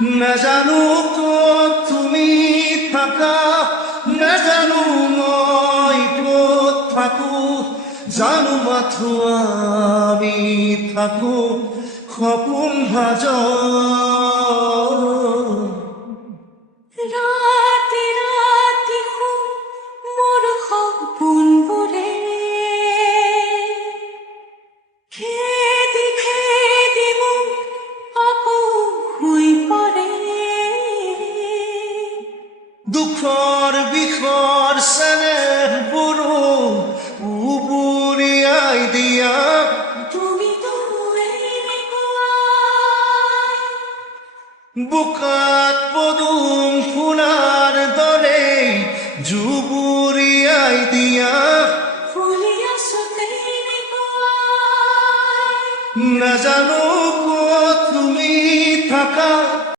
না জানো কত তুমি থাকা, না জানো মই কত থাকো, জানো মাথো আমি থাকো সপোন ভাজ। ৰাতি ৰাতি মোৰ সপোনবোৰে খেদি খেদি মোক আকৌ শুই পৰে। দুখৰ বিষৰ চেনেহবোৰো উবুৰিয়াই দিয়া, তুমিতো এনেকুৱাই বোকাত পদুম ফুলাৰ দৰে জুবুৰিয়াই দিয়া। ফুলি আছো তেনেকুৱাই নাজানো ক'ত তুমি থাকা,